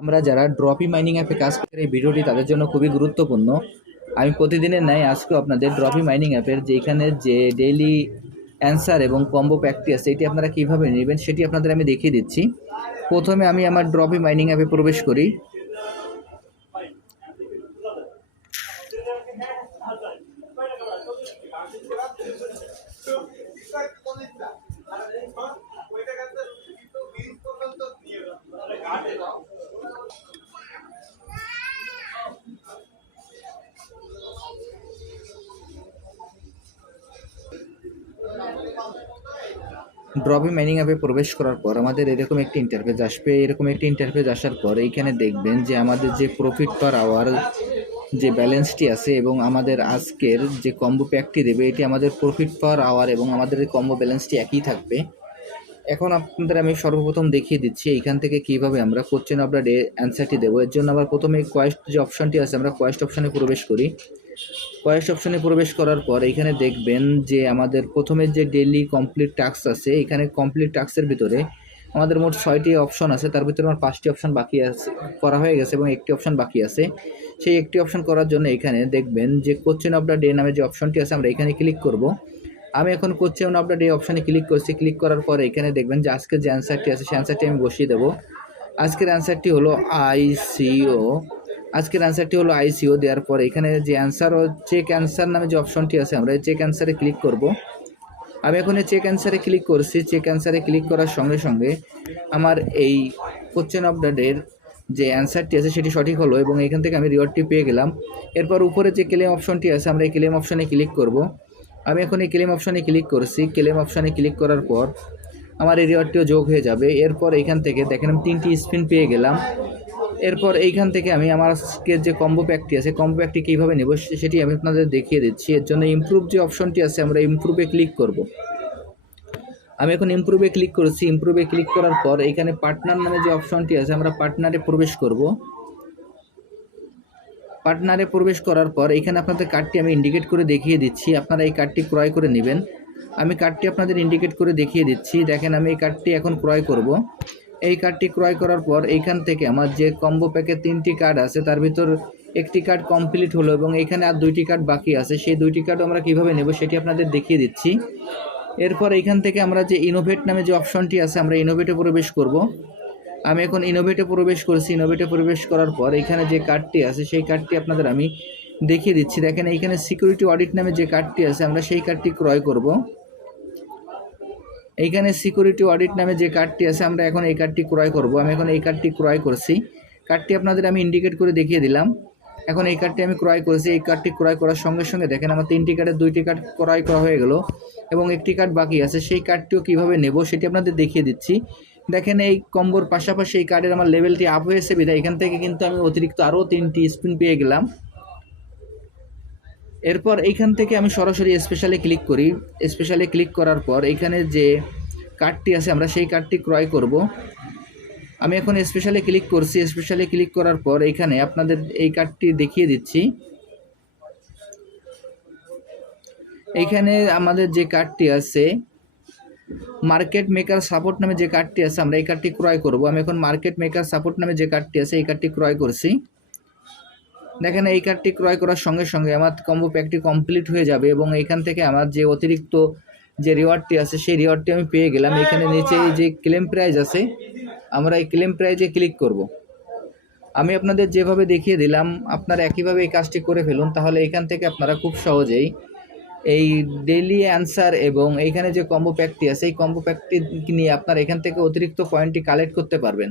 আমরা যারা ড্রপি মাইনিং অ্যাপে কাজ করে ভিডিওটি তাদের জন্য খুবই গুরুত্বপূর্ণ। আমি প্রতিদিনের ন্যায় আজকে আপনাদের ড্রপি মাইনিং অ্যাপের যেখানে যে ডেইলি অ্যান্সার এবং কম্বো প্যাকটি আছে এটি আপনারা কীভাবে নেবেন সেটি আপনাদের আমি দেখিয়ে দিচ্ছি। প্রথমে আমি আমার ড্রপি মাইনিং অ্যাপে প্রবেশ করি। ড্রপি মাইনিং অ্যাপে প্রবেশ করার পর আমাদের এরকম একটি ইন্টারফেস আসবে। এরকম একটি ইন্টারফেস আসার পর এইখানে দেখবেন যে আমাদের যে প্রফিট পার আওয়ার যে ব্যালেন্সটি আছে এবং আমাদের আজকের যে কম্বো প্যাকটি দেবে, এটি আমাদের প্রফিট পার আওয়ার এবং আমাদের কম্বো ব্যালেন্সটি একই থাকবে। এখন আপনাদের আমি সর্বপ্রথম দেখিয়ে দিচ্ছি এইখান থেকে কীভাবে আমরা কোশ্চেন অফ দ্য ডে অ্যান্সারটি দেবো। এর জন্য আমরা প্রথমে কোয়েস্ট যে অপশনটি আছে, আমরা কোয়েস্ট অপশনে প্রবেশ করি। কোয়েস্ট অপশনে প্রবেশ করার পর এখানে দেখবেন যে আমাদের প্রথমে যে ডেলি কমপ্লিট টাস্ক আছে, এখানে কমপ্লিট টাস্কের ভিতরে আমাদের মোট ছয়টি অপশন আছে, তার ভিতরে আমার পাঁচটি অপশন বাকি আছে, করা হয়ে গেছে এবং একটি অপশন বাকি আছে। সেই একটি অপশন করার জন্য এখানে দেখবেন যে কোশ্চেন অফ দ্য ডে নামে যে অপশনটি আছে, আমরা এখানে ক্লিক করব। আমি এখন কোশ্চেন অফ দ্য ডে অপশানে ক্লিক করছি ক্লিক করার পরে এখানে দেখবেন যে আজকের যে অ্যান্সারটি আছে, সেই অ্যান্সারটি আমি বসিয়ে দেবো। আজকের অ্যান্সারটি হলো আইসিও আজকের অ্যান্সারটি হলো আইসিও দেওয়ার পর। এখানে যে অ্যান্সার ও চেক অ্যান্সার নামে যে অপশনটি আছে, আমরা এই চেক অ্যান্সারে ক্লিক করব। আমি এখন এই চেক অ্যান্সারে ক্লিক করছি। চেক অ্যান্সারে ক্লিক করার সঙ্গে সঙ্গে আমার এই কোশ্চেন অফ ডের যে অ্যান্সারটি আছে, সেটি সঠিক হলো এবং এখান থেকে আমি রিওয়ার্ডটি পেয়ে গেলাম। এরপর উপরে যে ক্লেম অপশনটি আছে, আমরা এই ক্লেম অপশনে ক্লিক করব। আমি এখন এই ক্লেম অপশনে ক্লিক করছি। ক্লেম অপশনে ক্লিক করার পর আমার এই রিওয়ার্ডটিও যোগ হয়ে যাবে। এরপর এইখান থেকে দেখেন আমি তিনটি স্পিন পেয়ে গেলাম। এরপর এইখান থেকে আমি আমার আজকের যে কম্বো প্যাকটি আছে কম্বো প্যাকটি কীভাবে নেব সেটি আমি আপনাদের দেখিয়ে দিচ্ছি। এর জন্য ইমপ্রুভ যে অপশনটি আছে, আমরা ইমপ্রুভে ক্লিক করব। আমি এখন ইমপ্রুভে ক্লিক করেছি। ইমপ্রুভে ক্লিক করার পর এখানে পার্টনার নামে যে অপশনটি আছে, আমরা পার্টনারে প্রবেশ করব। পার্টনারে প্রবেশ করার পর এখানে আপনাদের কার্ডটি আমি ইন্ডিকেট করে দেখিয়ে দিচ্ছি। আপনারা এই কার্ডটি ক্রয় করে নেবেন। আমি কার্ডটি আপনাদের ইন্ডিকেট করে দেখিয়ে দিচ্ছি। দেখেন আমি এই কার্ডটি এখন ক্রয় করব। এই কার্ডটি ক্রয় করার পর এইখান থেকে আমার যে কম্বো প্যাকের তিনটি কার্ড আছে, তার ভিতর একটি কার্ড কমপ্লিট হলো এবং এখানে আর দুইটি কার্ড বাকি আছে। সেই দুইটি কার্ড আমরা কীভাবে নেব সেটি আপনাদের দেখিয়ে দিচ্ছি। এরপর এইখান থেকে আমরা যে ইনোভেট নামে যে অপশনটি আছে, আমরা ইনোভেটে প্রবেশ করব। আমি এখন ইনোভেটে প্রবেশ করছি। ইনোভেটে প্রবেশ করার পর এখানে যে কার্ডটি আছে, সেই কার্ডটি আপনাদের আমি দেখিয়ে দিচ্ছি। দেখেন এইখানে সিকিউরিটি অডিট নামে যে কার্ডটি আছে, আমরা সেই কার্ডটি ক্রয় করব। এইখানে সিকিউরিটি অডিট নামে যে কার্ডটি আছে, আমরা এখন এই কার্ডটি ক্রয় করব। আমি এখন এই কার্ডটি ক্রয় করছি। কার্ডটি আপনাদের আমি ইন্ডিকেট করে দেখিয়ে দিলাম। এখন এই কার্ডটি আমি ক্রয় করেছি। এই কার্ডটি ক্রয় করার সঙ্গে সঙ্গে দেখেন আমার তিনটি কার্ডের দুইটি কার্ড ক্রয় করা হয়ে গেল এবং একটি কার্ড বাকি আছে। সেই কার্ডটিও কীভাবে নেব সেটি আপনাদের দেখিয়ে দিচ্ছি। দেখেন এই কম্বোর পাশাপাশি এই কার্ডের আমার লেভেলটি আপ হয়েছে বিধায়। এখান থেকে কিন্তু আমি অতিরিক্ত আরও তিনটি স্পিন পেয়ে গেলাম। এরপর এইখান থেকে আমি সরাসরি স্পেশালে ক্লিক করি। স্পেশালে ক্লিক করার পর এখানে যে কার্ডটি আছে, আমরা সেই কার্ডটি ক্রয় করব। আমি এখন স্পেশালে ক্লিক করছি। স্পেশালে ক্লিক করার পর এখানে আপনাদের এই কার্ডটি দেখিয়ে দিচ্ছি। এইখানে আমাদের যে কার্ডটি আছে মার্কেট মেকার সাপোর্ট নামে যে কার্ডটি আছে, আমরা এই কার্ডটি ক্রয় করব। আমি এখন মার্কেট মেকার সাপোর্ট নামে যে কার্ডটি আছে, এই কার্ডটি ক্রয় করছি। দেখেন, এই কার্ডটি ক্রয় করার সঙ্গে সঙ্গে আমার কম্বো প্যাকটি কমপ্লিট হয়ে যাবে এবং এখান থেকে আমার যে অতিরিক্ত যে রিওয়ার্ডটি আছে, সেই রিওয়ার্ডটি আমি পেয়ে গেলাম। এখানে নিচে যে ক্লেম প্রাইজ আছে, আমরা এই ক্লেম প্রাইজে ক্লিক করব। আমি আপনাদের যেভাবে দেখিয়ে দিলাম, আপনারা একইভাবে এই কাজটি করে ফেলুন, তাহলে এখান থেকে আপনারা খুব সহজেই এই ডেইলি অ্যান্সার এবং এইখানে যে কম্বো প্যাকটি আছে, এই কম্বো প্যাকটি নিয়ে আপনারা এখান থেকে অতিরিক্ত পয়েন্টটি কালেক্ট করতে পারবেন।